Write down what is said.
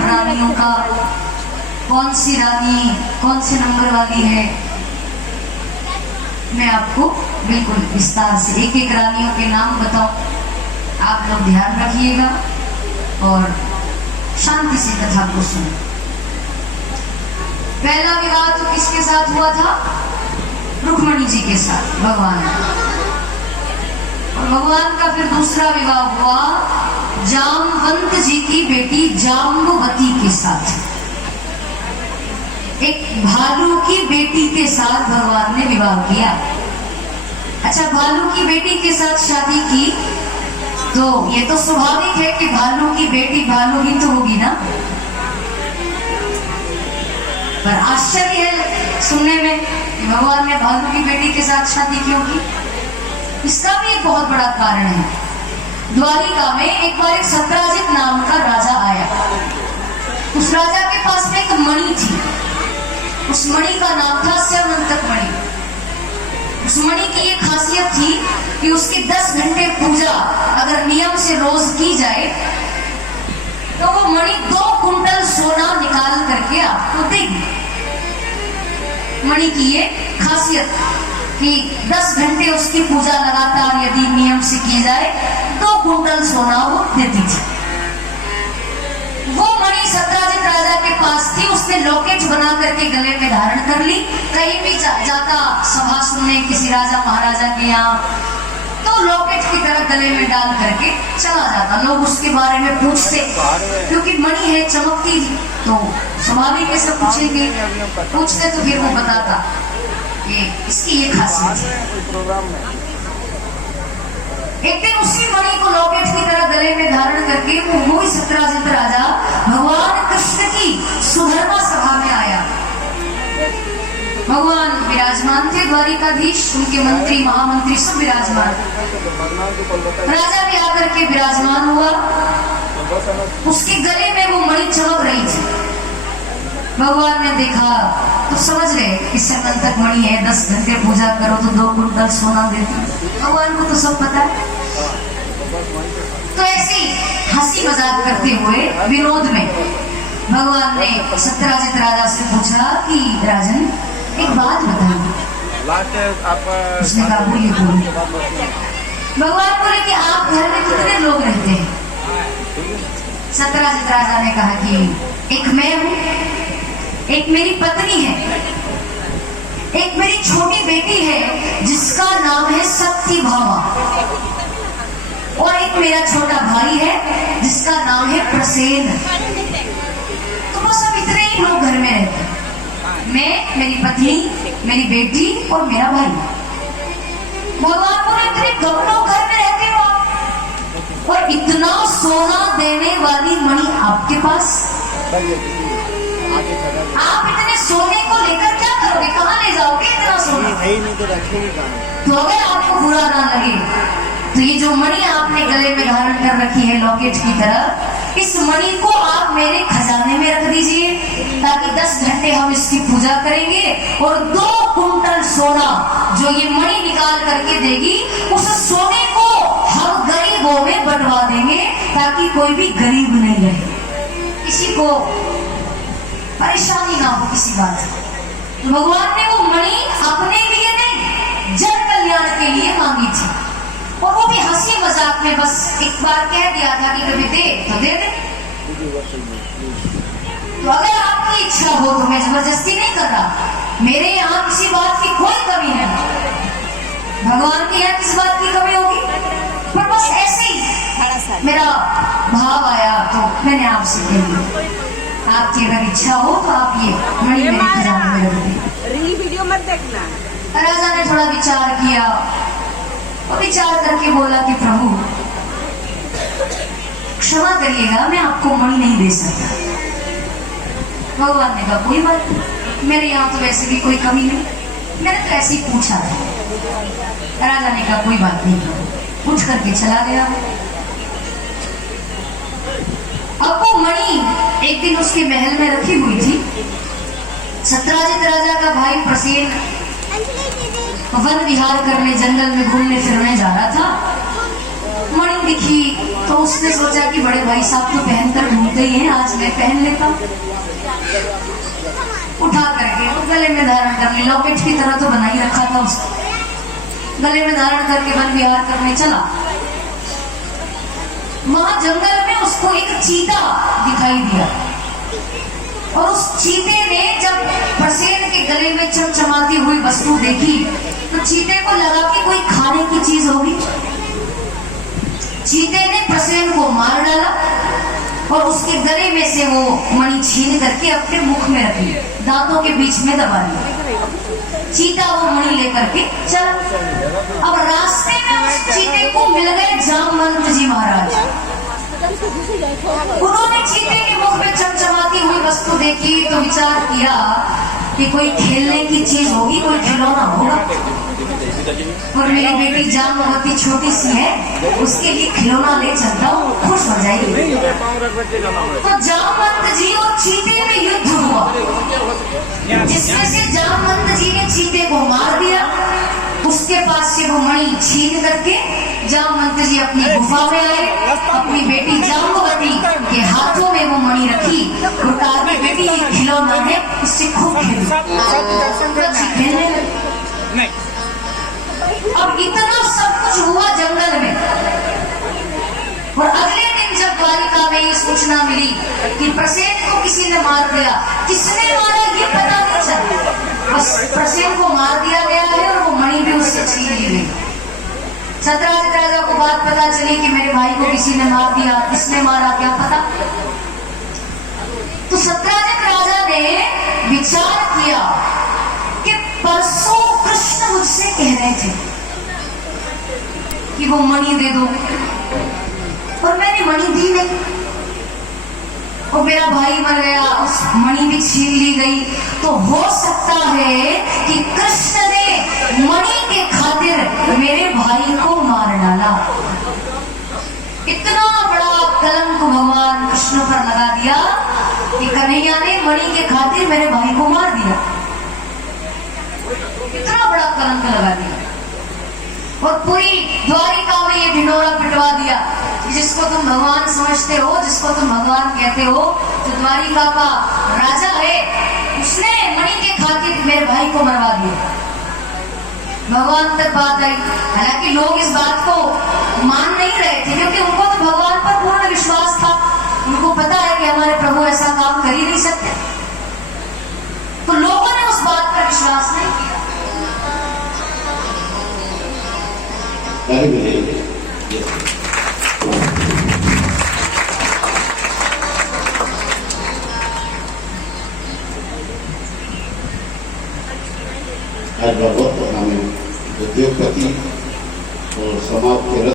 रानियों का कौन सी रानी कौन से नंबर वाली है, मैं आपको बिल्कुल विस्तार से एक एक रानियों के नाम बताऊं। आप लोग ध्यान रखिएगा और शांति से कथा को सुनो। पहला विवाह तो किसके साथ हुआ था? रुक्मणी जी के साथ, भगवान। और भगवान का फिर दूसरा विवाह हुआ जामवंत जी की बेटी जाम्बवती के साथ। एक भालू की बेटी के साथ भगवान ने विवाह किया। अच्छा, भालू की बेटी के साथ शादी की तो ये तो स्वाभाविक है कि भालू की बेटी भालू ही तो होगी ना। पर आश्चर्य है सुनने में कि भगवान ने भालू की बेटी के साथ शादी क्यों की। इसका भी एक बहुत बड़ा कारण है। द्वारिका में एक बार एक सत्राजित नाम का राजा आया। उस राजा के पास में एक मणि थी। उस मणि का नाम था स्यवंतक मणि। उस मणि की ये खासियत थी कि उसकी 10 घंटे पूजा अगर नियम से रोज की जाए तो वो मणि 2 कुंटल सोना निकाल करके आपको देगी। मणि की ये खासियत कि 10 घंटे उसकी पूजा लगातार यदि नियम से की जाए 2 कुंटल सोना वो देती थी। वो मणि सत्राजित राजा के पास थी। उसने लॉकेट बना करके गले में धारण कर ली। कहीं भी जाता सभा सुनने किसी राजा महाराजा के यहाँ तो लॉकेट की तरह गले में डाल करके चला जाता। लोग उसके बारे में पूछते, क्योंकि मणि है चमकती तो स्वाभाविक है सब पूछेंगे। पूछते तो फिर वो बताता कि इसकी ये खासियत है। एक दिन उसी मणि को लॉकेट की तरह गले में धारण करके वो सत्राजित राजा भगवान कृष्ण की सुधर्मा सभा में आया। भगवान विराजमान थे, द्वारिकाधीश, उनके मंत्री महामंत्री सब विराजमान। राजा भी आकर के विराजमान हुआ। उसके गले में वो मणि चमक रही थी। भगवान ने देखा तो समझ गए कि स्यवंतक मणि है, 10 घंटे पूजा करो तो 2 कुंटल सोना देती। भगवान को तो सब पता है। तो ऐसी हंसी मजाक करते हुए विनोद में भगवान ने सत्राजित राजा से पूछा कि राजन एक बात बताइए। उसने कहा बोलिए बोलिए। भगवान बोले कि आप घर में कितने लोग रहते हैं? सत्राजित राजा ने कहा कि एक मैं हूं, एक मेरी पत्नी है, एक मेरी छोटी बेटी है जिसका नाम है सत्यभामा, और एक मेरा छोटा भाई है जिसका नाम है प्रसेन। तो बस अब इतने ही लोग घर में रहते हैं। मैं, मेरी पत्नी, मेरी बेटी और मेरा भाई। भगवान बोले इतने कम लोग घर में रहते हो आप, और इतना सोना देने वाली मणि आपके पास। आप इतने सोने को लेकर क्या करोगे? कहाँ ले जाओगे इतना सोना? तो अगर आपको बुरा ना लगे तो ये जो मणि आपने गले में धारण कर रखी है लॉकेट की तरह, इस मणि को आप मेरे खजाने में रख दीजिए ताकि 10 घंटे हम इसकी पूजा करेंगे और 2 कुंटल सोना जो ये मणि निकाल करके देगी उस सोने को हम गरीबों में बंटवा देंगे ताकि कोई भी गरीब नहीं रहे, किसी को परेशानी ना हो किसी बात से। तो भगवान ने वो मणि अपने लिए नहीं जन कल्याण के लिए मांगी थी, और वो भी हंसी मजाक में बस एक बार कह दिया था कि कभी दे तो दे दे। तो अगर आपकी इच्छा हो तो मैं जबरदस्ती नहीं कर रहा। मेरे यहाँ किसी बात की कोई कमी नहीं। भगवान के यहाँ किस बात की कमी होगी? पर बस ऐसे ही मेरा भाव आया तो मैंने आपसे कह दिया। आपकी अगर इच्छा हो तो आप ये मणि मेरे खजाने में रख दीजिए। रील वीडियो मत देखना। राजा ने थोड़ा विचार किया और विचार करके बोला कि प्रभु क्षमा करिएगा, मैं आपको मणि नहीं दे सकता। भगवान ने कहा कोई बात नहीं, मेरे यहाँ तो वैसे भी कोई कमी नहीं, मैंने तो ऐसे ही पूछा था। राजा ने कहा कोई बात नहीं, उठ करके चला गया। अब वो मणि एक दिन उसके महल में रखी हुई थी। सत्राजित राजा का भाई प्रसेन वन विहार करने जंगल में घूमने फिरने जा रहा था। मणि दिखी तो उसने सोचा कि बड़े भाई साहब तो पहनकर घूमते ही हैं, आज मैं पहन लेता हूँ। उठा करके वो गले में धारण कर ली, लॉकेट की तरह तो बना ही रखा था उसको, गले में धारण करके वन विहार करने चला। वहां जंगल में उसको एक चीता दिखाई दिया और उस चीते ने जब प्रसेन के गले में चमचमाती हुई वस्तु देखी तो चीते को लगा कि कोई खाने की चीज होगी। चीते ने प्रसेन को मार डाला और उसके गले में से वो मणि छीन करके अपने मुख में रख ली, दांतों के बीच में दबा ली। चीता वो मणि लेकर के चला। अब रास्ते में उस चीते को मिल गए जामवंत जी महाराज। उन्होंने चीते के मुख में चमचमाती हुई वस्तु देखी तो विचार किया कि कोई खेलने की चीज होगी, कोई खिलौना होगा, और मेरी बेटी जामवती छोटी सी है, उसके लिए खिलौना ले चलता हूँ, खुश हो जाएगी। तो जामवंत जी और चीते में युद्ध हुआ, जिसमें से जामवंत जी ने चीते को मार दिया। उसके पास से वो मणि छीन करके जामवंत जी अपनी गुफा में आए, अपनी बेटी जाम्बवती के हाथों में वो मणि रखी और कहा कि बेटी ये खिलौना है, इससे खूब खेलने लगी। अब इतना सब कुछ हुआ जंगल में, और अगले दिन जब द्वारिका में ये सूचना मिली कि प्रसेन को किसी ने मार दिया, किसने मारा ये पता नहीं चला, बस प्रसेन को मार दिया गया है और वो मणि भी उससे छीन ली गई। सतराजित राजा को बात पता चली कि मेरे भाई को किसी ने मार दिया, किसने मारा क्या पता। तो सतराजित राजा ने विचार किया कि परसों कृष्ण मुझसे कह रहे थे कि वो मणि दे दो, और मैंने मणि दी नहीं, और मेरा भाई मर गया, उस मणि भी छीन ली गई। तो हो सकता है कि कृष्ण ने मणि के खातिर मेरे भाई को मार डाला। इतना बड़ा कलंक भगवान कृष्ण पर लगा दिया कि कन्हैया ने मणि के खातिर मेरे भाई को मार दिया। इतना बड़ा कलंक लगा दिया और पूरी द्वारिका में ये ढिंढोरा पिटवा दिया। जिसको तुम भगवान समझते हो, जिसको तुम भगवान कहते हो, जो द्वारिका का राजा है, उसने मणि के खातिर मेरे भाई को मरवा दिया। भगवान तक बात आई, हालांकि लोग इस बात को मान नहीं रहे थे क्योंकि उनको तो भगवान पर पूर्ण विश्वास था। उनको पता है कि हमारे प्रभु ऐसा काम कर ही नहीं सकते, तो लोगों ने उस बात पर विश्वास नहीं किया। आज बाबत हमें उद्योगपति और समाज के